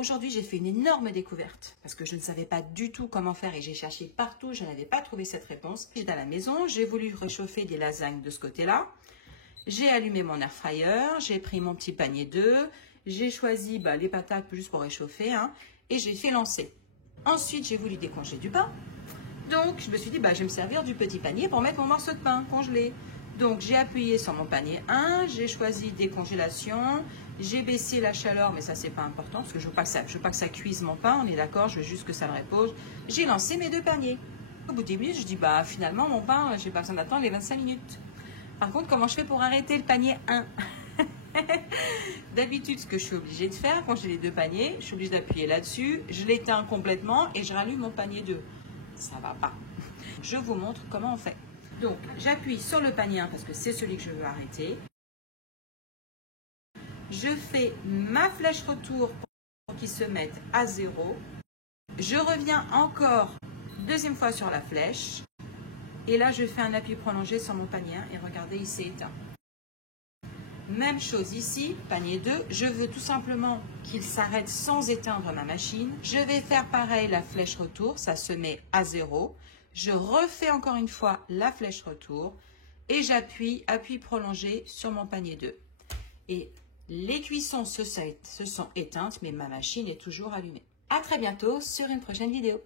aujourd'hui, j'ai fait une énorme découverte parce que je ne savais pas du tout comment faire et j'ai cherché partout, je n'avais pas trouvé cette réponse. J'étais à la maison, j'ai voulu réchauffer des lasagnes de ce côté-là. J'ai allumé mon air fryer, j'ai pris mon petit panier d'œufs, j'ai choisi les patates juste pour réchauffer et j'ai fait lancer. Ensuite, j'ai voulu décongeler du pain. Donc, je me suis dit, je vais me servir du petit panier pour mettre mon morceau de pain congelé. Donc, j'ai appuyé sur mon panier 1, j'ai choisi décongélation, j'ai baissé la chaleur, mais ça, c'est pas important parce que je veux pas que ça cuise mon pain, on est d'accord, je veux juste que ça me repose. J'ai lancé mes 2 paniers. Au bout de 10 minutes, je dis, finalement, mon pain, j'ai pas besoin d'attendre les 25 minutes. Par contre, comment je fais pour arrêter le panier 1? D'habitude, ce que je suis obligée de faire, quand j'ai les 2 paniers, je suis obligée d'appuyer là-dessus, je l'éteins complètement et je rallume mon panier 2. Ça va pas. Je vous montre comment on fait. Donc, j'appuie sur le panier 1 parce que c'est celui que je veux arrêter. Je fais ma flèche retour pour qu'il se mette à 0. Je reviens encore deuxième fois sur la flèche. Et là, je fais un appui prolongé sur mon panier 1 et regardez, il s'est éteint. Même chose ici, panier 2, je veux tout simplement qu'il s'arrête sans éteindre ma machine. Je vais faire pareil, la flèche retour, ça se met à 0. Je refais encore une fois la flèche retour et j'appuie, appui prolongé sur mon panier 2. Et les cuissons se sont éteintes, mais ma machine est toujours allumée. À très bientôt sur une prochaine vidéo.